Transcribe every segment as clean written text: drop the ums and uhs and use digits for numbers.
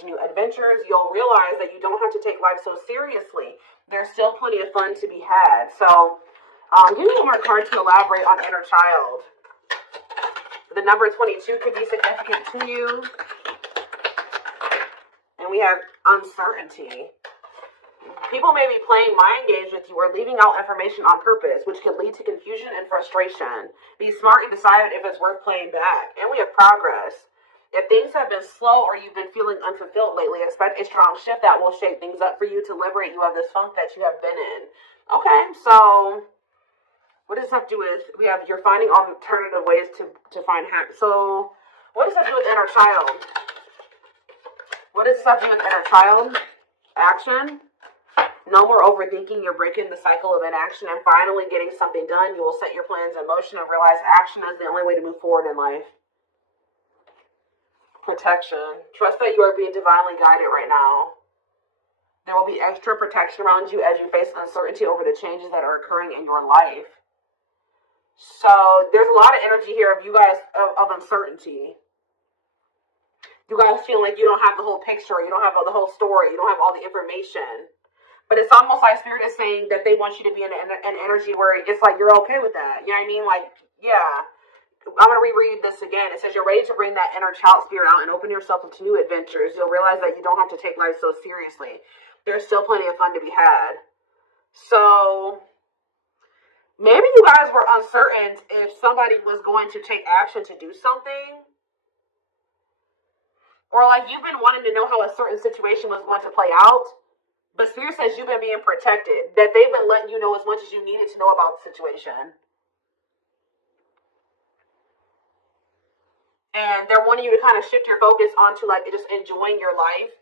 to new adventures. You'll realize that you don't have to take life so seriously. There's still plenty of fun to be had. So, give me one more card to elaborate on inner child. The number 22 could be significant to you. And we have uncertainty. People may be playing mind games with you or leaving out information on purpose, which could lead to confusion and frustration. Be smart and decide if it's worth playing back. And we have progress. If things have been slow or you've been feeling unfulfilled lately, expect a strong shift that will shake things up for you to liberate you of this funk that you have been in. Okay, so what does that do with, we have you're finding alternative ways to find happiness. So what does that do with inner child? What does that do with inner child? Action. No more overthinking. You're breaking the cycle of inaction and finally getting something done. You will set your plans in motion and realize action is the only way to move forward in life. Protection. Trust that you are being divinely guided right now. There will be extra protection around you as you face uncertainty over the changes that are occurring in your life. So there's a lot of energy here of you guys of uncertainty. You guys feel like you don't have the whole picture. You don't have the whole story. You don't have all the information. But it's almost like Spirit is saying that they want you to be in an energy where it's like you're okay with that. You know what I mean? Like, yeah. I'm going to reread this again. It says you're ready to bring that inner child spirit out and open yourself into new adventures. You'll realize that you don't have to take life so seriously. There's still plenty of fun to be had. So maybe you guys were uncertain if somebody was going to take action to do something. Or like you've been wanting to know how a certain situation was going to play out. But Spirit says you've been being protected. That they've been letting you know as much as you needed to know about the situation. And they're wanting you to kind of shift your focus onto like just enjoying your life.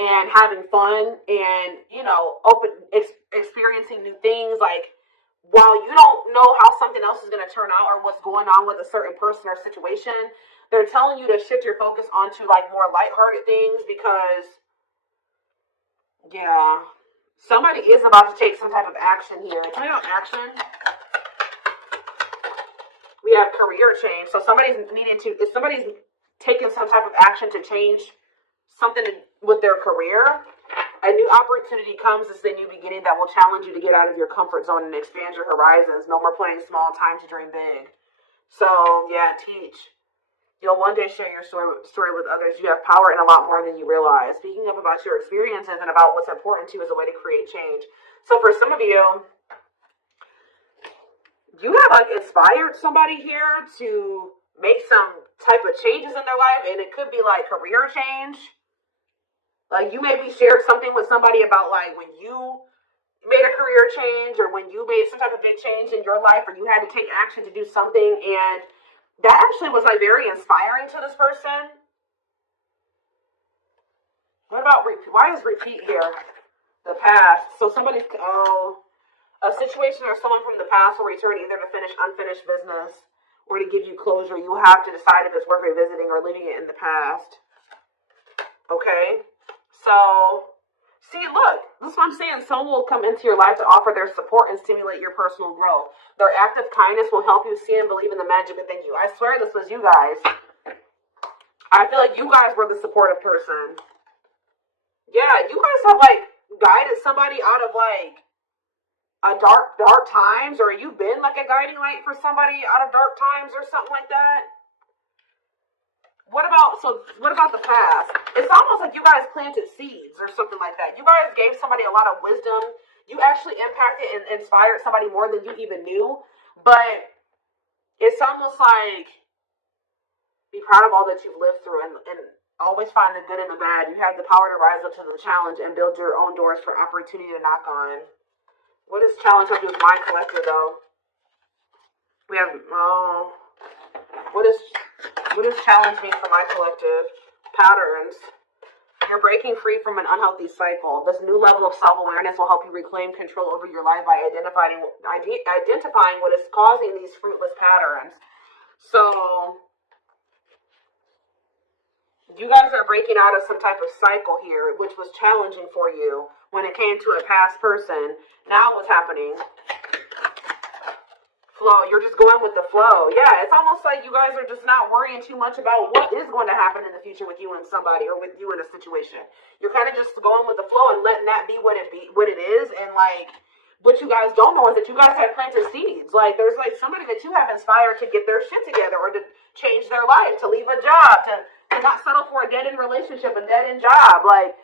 And having fun. And, you know, experiencing new things. Like, while you don't know how something else is going to turn out. Or what's going on with a certain person or situation. They're telling you to shift your focus onto like more lighthearted things. Because yeah, somebody is about to take some type of action here. Tell me about action. We have career change. So somebody's if somebody's taking some type of action to change something with their career, a new opportunity comes. It's a new beginning that will challenge you to get out of your comfort zone and expand your horizons. No more playing small, time to dream big. So yeah, teach. You'll one day share your story with others. You have power in a lot more than you realize. Speaking up about your experiences and about what's important to you is a way to create change. So for some of you, you have like inspired somebody here to make some type of changes in their life. And it could be like career change. Like you maybe shared something with somebody about like when you made a career change or when you made some type of big change in your life or you had to take action to do something, and that actually was like very inspiring to this person. What about repeat? Why is repeat here? The past. So somebody's, a situation or someone from the past will return either to finish unfinished business or to give you closure. You have to decide if it's worth revisiting or leaving it in the past. Okay? So, see, look, this is what I'm saying. Someone will come into your life to offer their support and stimulate your personal growth. Their act of kindness will help you see and believe in the magic within you. I swear this was you guys. I feel like you guys were the supportive person. Yeah, you guys have, like, guided somebody out of, like, a dark times. Or you've been, like, a guiding light for somebody out of dark times or something like that. What about the past? It's almost like you guys planted seeds or something like that. You guys gave somebody a lot of wisdom. You actually impacted and inspired somebody more than you even knew. But it's almost like be proud of all that you've lived through and always find the good and the bad. You have the power to rise up to the challenge and build your own doors for opportunity to knock on. What does challenge have to do with my collector, though? We have, what does challenge mean for my collective? Patterns. You're breaking free from an unhealthy cycle. This new level of self-awareness will help you reclaim control over your life by identifying what is causing these fruitless patterns. So, you guys are breaking out of some type of cycle here, which was challenging for you when it came to a past person. Now what's happening? Flow. You're just going with the flow. Yeah, it's almost like you guys are just not worrying too much about what is going to happen in the future with you and somebody, or with you in a situation. You're kind of just going with the flow and letting that be what it is. And like, what you guys don't know is that you guys have planted seeds. Like, there's like somebody that you have inspired to get their shit together, or to change their life, to leave a job, to not settle for a dead-end relationship, a dead-end job. Like,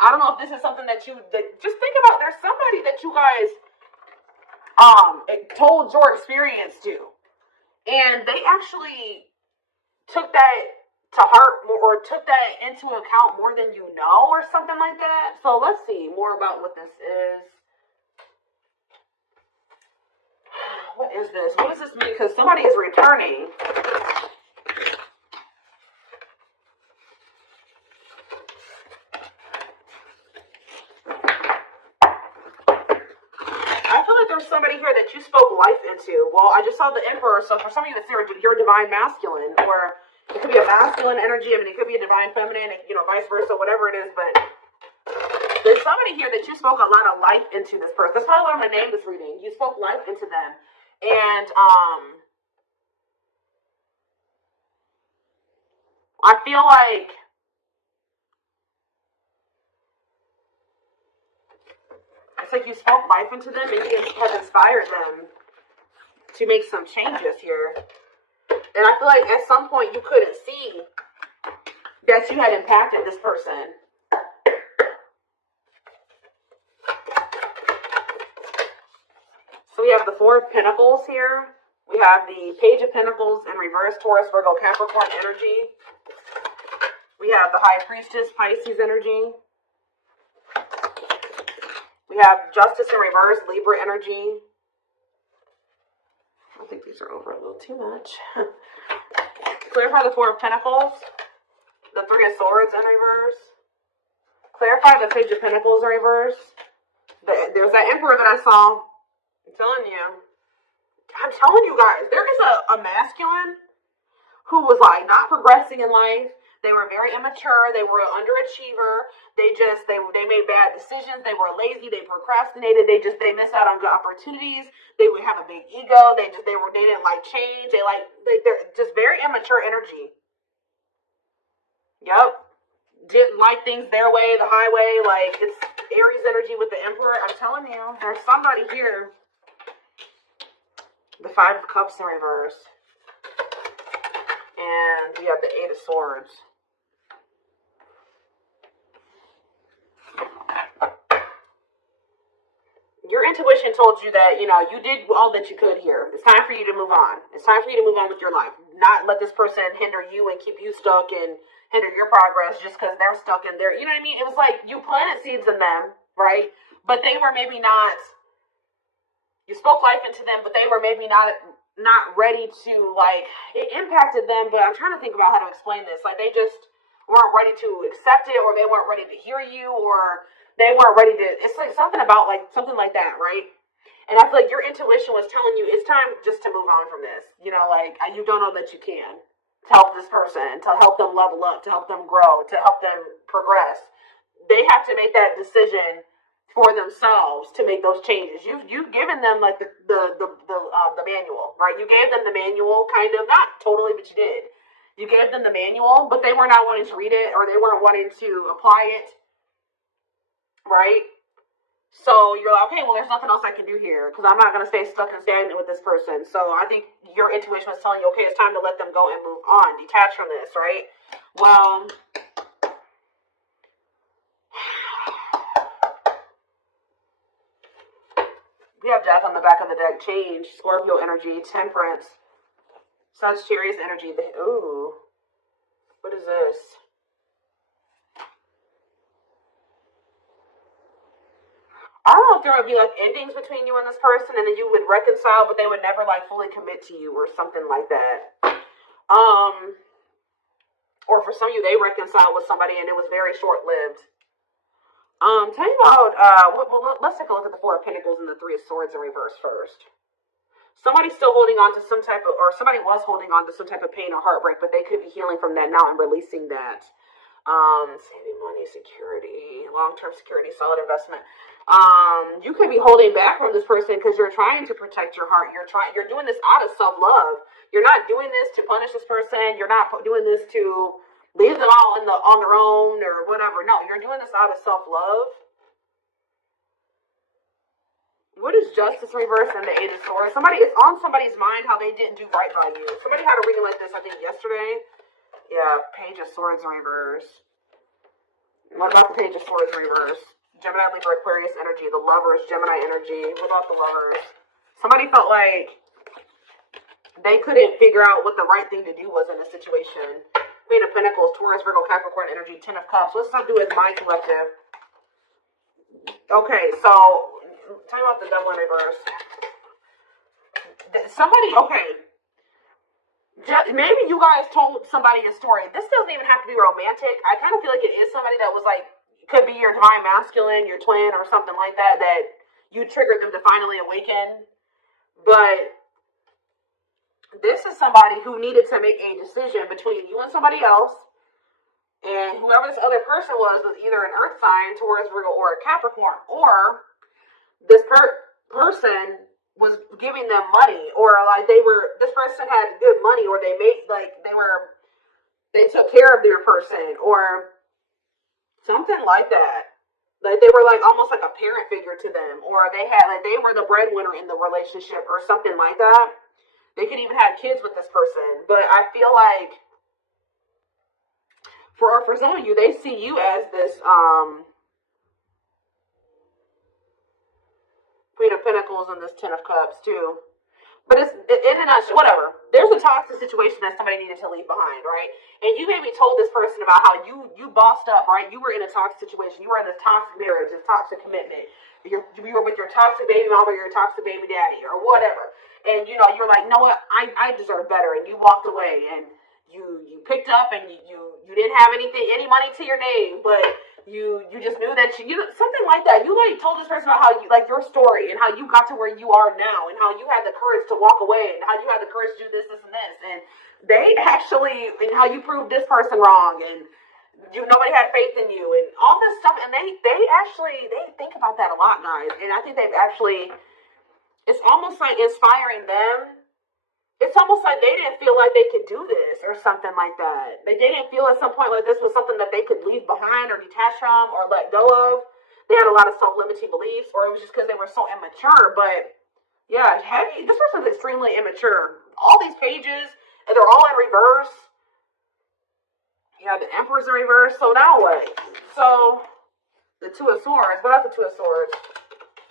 I don't know if this is something that just think about. There's somebody that you guys told your experience to, and they actually took that to heart more, or took that into account more than you know, or something like that. So let's see more about what this is. What is this? What does this mean? Because somebody is returning. There's somebody here that you spoke life into. Well, I just saw the Emperor, so for some of you, it's your divine masculine, or it could be a masculine energy. I mean, it could be a divine feminine, you know, vice versa, whatever it is. But there's somebody here that you spoke a lot of life into this person. That's probably what I'm going to name this reading. You spoke life into them. And I feel like it's like you spoke life into them, and you have inspired them to make some changes here. And I feel like at some point you couldn't see that you had impacted this person. So we have the Four of Pentacles here. We have the Page of Pentacles in reverse, Taurus, Virgo, Capricorn energy. We have the High Priestess, Pisces energy. We have Justice in reverse, Libra energy. I think these are over a little too much. Clarify the Four of Pentacles. The Three of Swords in reverse. Clarify the Page of Pentacles in reverse. There's that Emperor that I saw. I'm telling you guys, there is a masculine who was like not progressing in life. They were very immature. They were an underachiever. They made bad decisions. They were lazy. They procrastinated. They missed out on good opportunities. They would have a big ego. They didn't like change. They're just very immature energy. Yep. Didn't like things their way, the highway. Like, it's Aries energy with the Emperor. I'm telling you, there's somebody here. The Five of Cups in reverse. And we have the Eight of Swords. Your intuition told you that, you know, you did all that you could here. It's time for you to move on. It's time for you to move on with your life. Not let this person hinder you and keep you stuck and hinder your progress just because they're stuck in there. You know what I mean? It was like you planted seeds in them, right? But they were maybe not, you spoke life into them, but they were maybe not ready to, like, it impacted them. But I'm trying to think about how to explain this. Like, they just weren't ready to accept it, or they weren't ready to hear you, or they weren't ready to, it's like something like that, right? And I feel like your intuition was telling you it's time just to move on from this. You know, like, you don't know that you can. To help this person, to help them level up, to help them grow, to help them progress. They have to make that decision for themselves to make those changes. You've given them like the manual, right? You gave them the manual, kind of, not totally, but you did. You gave them the manual, but they were not wanting to read it, or they weren't wanting to apply it. Right? So you're like, okay, well, there's nothing else I can do here, because I'm not going to stay stuck and stagnant with this person. So I think your intuition was telling you, okay, it's time to let them go and move on, detach from this, right? Well, we have Death on the back of the deck. Change, Scorpio energy, Temperance, Sagittarius energy. Ooh, what is this? I don't know if there would be like endings between you and this person, and then you would reconcile, but they would never like fully commit to you, or something like that. Or for some of you, they reconciled with somebody and it was very short lived. Tell me about let's take a look at the Four of Pentacles and the Three of Swords in reverse first. Somebody's still holding on to some type of, or somebody was holding on to some type of pain or heartbreak, but they could be healing from that now and releasing that. Saving money, security, long-term security, solid investment. You could be holding back from this person because you're trying to protect your heart. You're doing this out of self-love. You're not doing this to punish this person. You're not doing this to leave them all on their own or whatever. No, you're doing this out of self-love. What is justice reverse and the Eight of Swords? It's on somebody's mind how they didn't do right by you. Somebody had a reading like this, I think, yesterday. Yeah, Page of Swords reverse. What about the Page of Swords reverse? Gemini, Libra, Aquarius energy. The Lovers, Gemini energy. What about the Lovers? Somebody felt like they couldn't figure out what the right thing to do was in a situation. Queen of Pentacles, Taurus, Virgo, Capricorn energy. Ten of Cups. What's this have to do with my collective? Okay, so tell me about the Devil in reverse. Maybe you guys told somebody a story. This doesn't even have to be romantic. I kind of feel like it is somebody that was like, could be your divine masculine, your twin, or something like that, that you triggered them to finally awaken. But this is somebody who needed to make a decision between you and somebody else. And whoever this other person was either an earth sign, Taurus, Virgo, or a Capricorn, or this person was giving them money, or like this person had good money, or they took care of their person, or something like that. Like they were like almost like a parent figure to them, or they were the breadwinner in the relationship, or something like that. They could even have kids with this person, but I feel like for some of you, they see you as this Queen of Pentacles and this Ten of Cups too. But it's in a nutshell, whatever. There's a toxic situation that somebody needed to leave behind, right? And you maybe told this person about how you bossed up, right? You were in a toxic situation. You were in this toxic marriage, this toxic commitment. You were with your toxic baby mama or your toxic baby daddy or whatever. And, you know, you're like, no, what? I deserve better. And you walked away and you picked up and you didn't have any money to your name, but you just knew that you something like that. You like told this person about how you like your story and how you got to where you are now and how you had the courage to walk away and how you had the courage to do this and this, and they actually, and how you proved this person wrong, and nobody had faith in you and all this stuff, and they think about that a lot, guys. And I think they've actually, it's almost like inspiring them. It's almost like they didn't feel like they could do this or something like that. They didn't feel at some point like this was something that they could leave behind or detach from or let go of. They had a lot of self-limiting beliefs, or it was just because they were so immature. But yeah, this person's extremely immature. All these pages, and they're all in reverse. Yeah, the Emperor's in reverse. So now what? So the Two of Swords. What about the Two of Swords?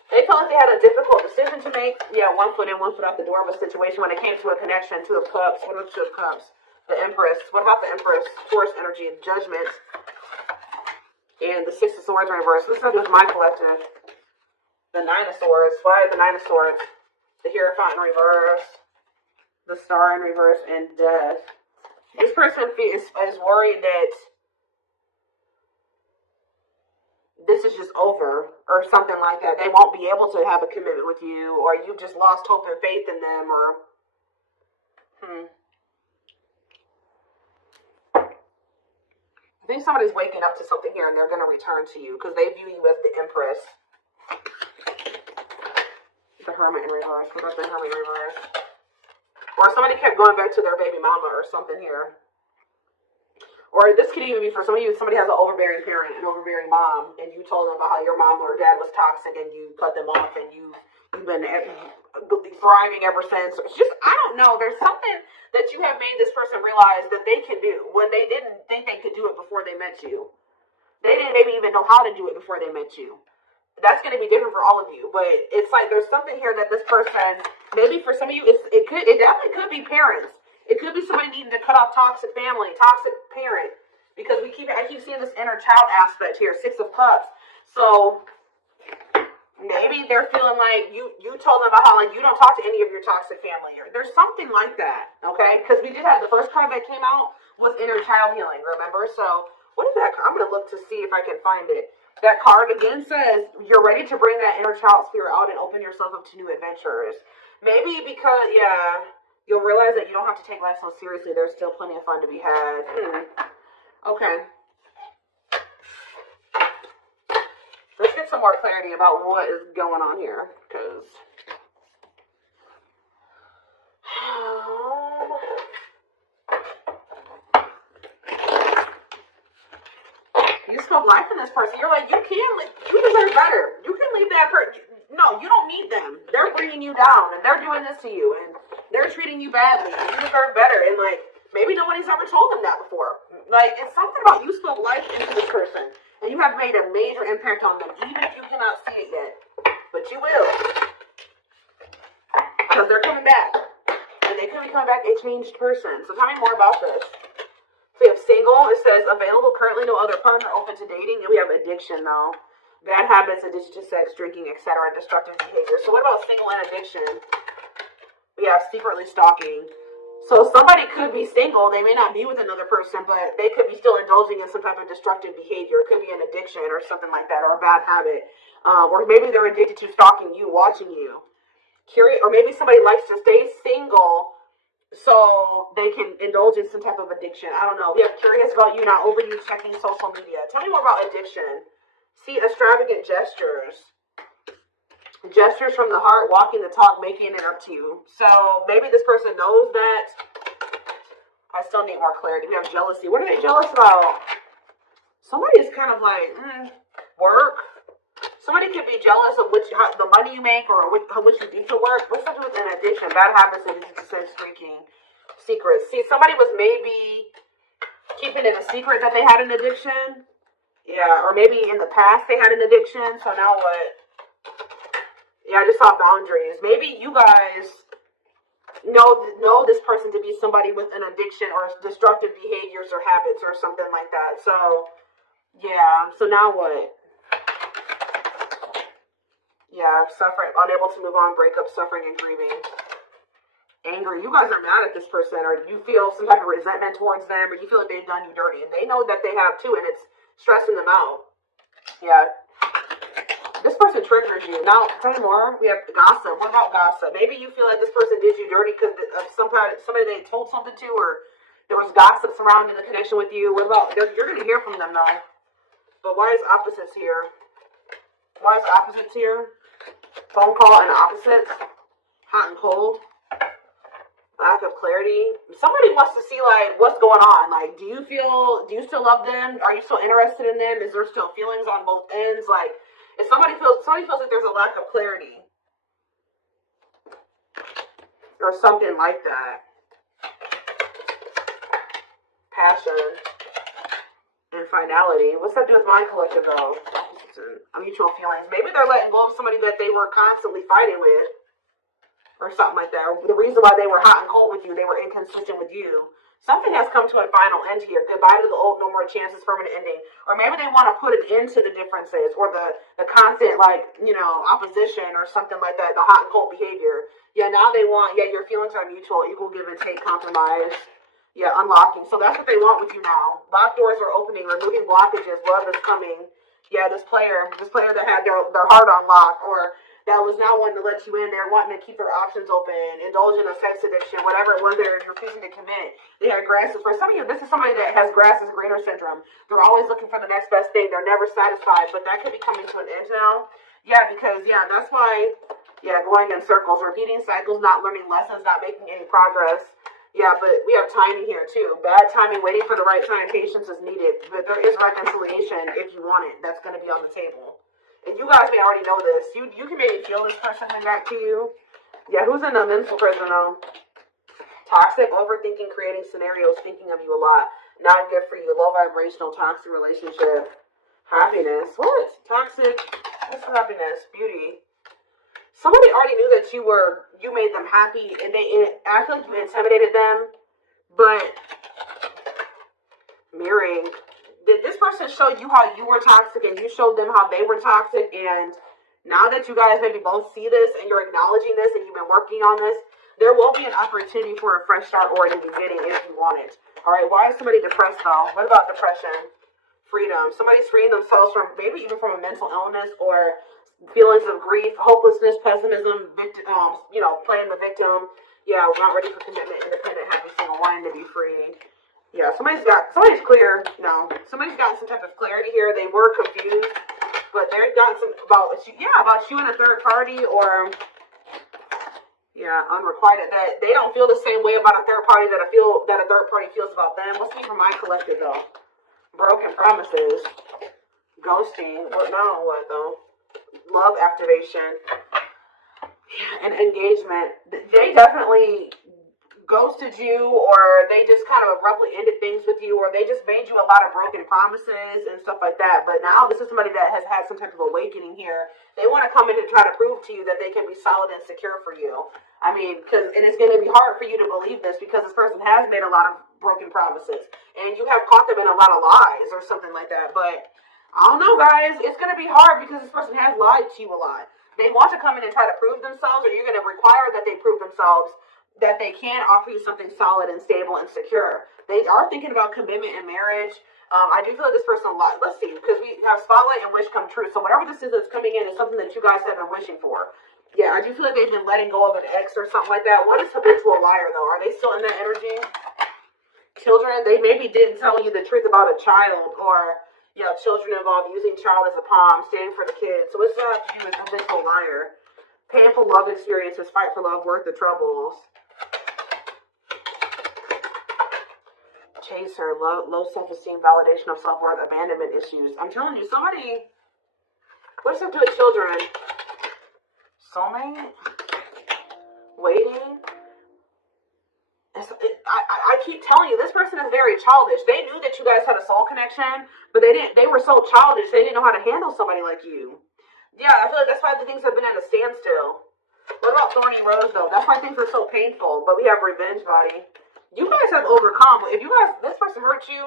They felt like they had a difficult decision to make. Yeah, 1 foot in, 1 foot out the door of a situation when it came to a connection. Two of Cups. What are the Two of Cups? The Empress. What about the Empress? Taurus energy, Judgment. And the Six of Swords in reverse. This is with my collective. The Nine of Swords. Why the Nine of Swords? The Hierophant in reverse. The Star in reverse. And Death. This person is worried that this is just over or something like that. They won't be able to have a commitment with you, or you've just lost hope and faith in them, or I think somebody's waking up to something here and they're going to return to you because they view you as the Empress. The Hermit in reverse. What about the Hermit in reverse? Or somebody kept going back to their baby mama or something here. Or this could even be for some of you, somebody has an overbearing parent, an overbearing mom, and you told them about how your mom or dad was toxic and you cut them off and you've been thriving ever since. It's just, I don't know, there's something that you have made this person realize that they can do when they didn't think they could do it before they met you. They didn't maybe even know how to do it before they met you. That's going to be different for all of you, but it's like there's something here that this person, maybe for some of you, it definitely could be parents. It could be somebody needing to cut off toxic family, toxic parent, because I keep seeing this inner child aspect here, Six of Cups. So maybe they're feeling like you told them about how like you don't talk to any of your toxic family. There's something like that, okay? Because we did have the first card that came out was inner child healing, remember? So what is that? I'm going to look to see if I can find it. That card again says you're ready to bring that inner child spirit out and open yourself up to new adventures. Maybe because, yeah, you'll realize that you don't have to take life so seriously. There's still plenty of fun to be had. Okay. Let's get get some more clarity about what is going on here, because you spoke life in this person. You're like, you deserve better. You can leave that person. No, you don't need them. They're bringing you down, and they're doing this to you, and they're treating you badly. You deserve better, and like, maybe nobody's ever told them that before. Like, it's something about you spoke life into this person, and you have made a major impact on them, even if you cannot see it yet. But you will, because they're coming back, and they could be coming back a changed person. So tell me more about this. So we have single. It says available, currently no other partner, open to dating, and we have addiction though. Bad habits, addiction to sex, drinking, etc., destructive behavior. So what about single and addiction? We have secretly stalking. So somebody could be single, they may not be with another person, but they could be still indulging in some type of destructive behavior. It could be an addiction or something like that, or a bad habit. Or maybe they're addicted to stalking you, watching you. Curious, or maybe somebody likes to stay single so they can indulge in some type of addiction. I don't know. We have curious about you, not over you checking social media. Tell me more about addiction. See, extravagant gestures. Gestures from the heart, walking the talk, making it up to you. So maybe this person knows that. I still need more clarity. We have jealousy. What are they jealous about? Somebody is kind of like, work. Somebody could be jealous of the money you make or what you do for work. What's that do with an addiction? Bad habits, addiction to sex, drinking, secrets. See, somebody was maybe keeping it a secret that they had an addiction. Yeah, or maybe in the past they had an addiction. So now what? Yeah, I just saw boundaries. Maybe you guys know this person to be somebody with an addiction or destructive behaviors or habits or something like that. So, yeah. So now what? Yeah, suffering, unable to move on, breakup, suffering, and grieving. Angry. You guys are mad at this person, or you feel some type of resentment towards them, or you feel like they've done you dirty, and they know that they have too, and it's stressing them out. Yeah. This person triggers you. Now, tell me more. We have gossip. What about gossip? Maybe you feel like this person did you dirty because of somebody they told something to, or there was gossip surrounding the connection with you. What about, you're going to hear from them though. But why is opposites here? Why is opposites here? Phone call and opposites. Hot and cold. Lack of clarity. Somebody wants to see like what's going on. Like, do you still love them? Are you still interested in them? Is there still feelings on both ends? Like, if somebody feels like there's a lack of clarity or something like that. Passion and finality. What's that do with my collective though? Mutual feelings. Maybe they're letting go of somebody that they were constantly fighting with or something like that. Or the reason why they were hot and cold with you, they were inconsistent with you. Something has come to a final end here. Goodbye to the old, no more chances, permanent ending. Or maybe they want to put an end to the differences or the constant, opposition or something like that, the hot and cold behavior. Yeah, now they want, your feelings are mutual, equal give and take, compromise. Yeah, unlocking. So that's what they want with you now. Locked doors are opening, removing blockages, love is coming. Yeah, this player that had their heart on lock, or that was now wanting to let you in. They're wanting to keep their options open, indulge in a sex addiction, whatever it was they're refusing to commit. They had grass. For some of you, this is somebody that has grass is greener syndrome. They're always looking for the next best thing. They're never satisfied, but that could be coming to an end now. Yeah, because, that's why, going in circles, repeating cycles, not learning lessons, not making any progress. Yeah, but we have timing here, too. Bad timing, waiting for the right time, patience is needed. But there is reconciliation if you want it. That's going to be on the table. And you guys may already know this. You can maybe feel this person coming back to you. Yeah, who's in a mental prison now? Toxic, overthinking, creating scenarios, thinking of you a lot. Not good for you. Low vibrational, toxic relationship. Happiness. What? Toxic. What's happiness? Beauty. Somebody already knew that you made them happy, and I feel like you intimidated them, but mirroring. Did this person show you how you were toxic, and you showed them how they were toxic, and now that you guys maybe both see this, and you're acknowledging this, and you've been working on this, there will be an opportunity for a fresh start or a new beginning if you want it. All right, why is somebody depressed, though? What about depression? Freedom. Somebody's freeing themselves from, maybe even from a mental illness or feelings of grief, hopelessness, pessimism, playing the victim. Yeah, we're not ready for commitment, independent, happy, single, wanting to be free. Yeah, somebody's clear now. Somebody's got some type of clarity here. They were confused. But they've gotten some about you and a third party, or unrequited, that they don't feel the same way about a third party that a third party feels about them. What's me for my collective though? Broken promises, ghosting. What now? What though? Love activation and engagement. They definitely ghosted you, or they just kind of abruptly ended things with you, or they just made you a lot of broken promises and stuff like that. But now this is somebody that has had some type of awakening here. They want to come in and try to prove to you that they can be solid and secure for you. I mean, and it's going to be hard for you to believe this because this person has made a lot of broken promises and you have caught them in a lot of lies or something like that. But I don't know, guys. It's going to be hard because this person has lied to you a lot. They want to come in and try to prove themselves, or you're going to require that they prove themselves that they can offer you something solid and stable and secure. They are thinking about commitment and marriage. I do feel like this person, let's see, because we have spotlight and wish come true. So whatever this is that's coming in is something that you guys have been wishing for. Yeah, I do feel like they've been letting go of an ex or something like that. What is habitual liar, though? Are they still in that energy? Children, they maybe didn't tell you the truth about a child, or children involved using child as a palm, staying for the kids. So it's not you as a habitual liar. Painful love experiences, fight for love, worth the troubles. Chaser, low self-esteem, validation of self-worth, abandonment issues. I'm telling you, somebody, what does that do with children? Soulmate? Waiting? I keep telling you, this person is very childish. They knew that you guys had a soul connection, but they were so childish, they didn't know how to handle somebody like you. Yeah, I feel like that's why the things have been at a standstill. What about Thorny Rose, though? That's why things are so painful, but we have Revenge Body. You guys have overcome. If this person hurt you,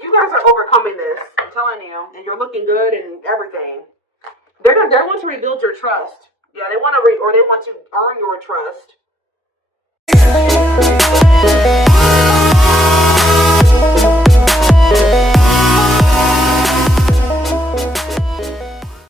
you guys are overcoming this. I'm telling you. And you're looking good and everything. They want to rebuild your trust. Yeah, they want to earn your trust.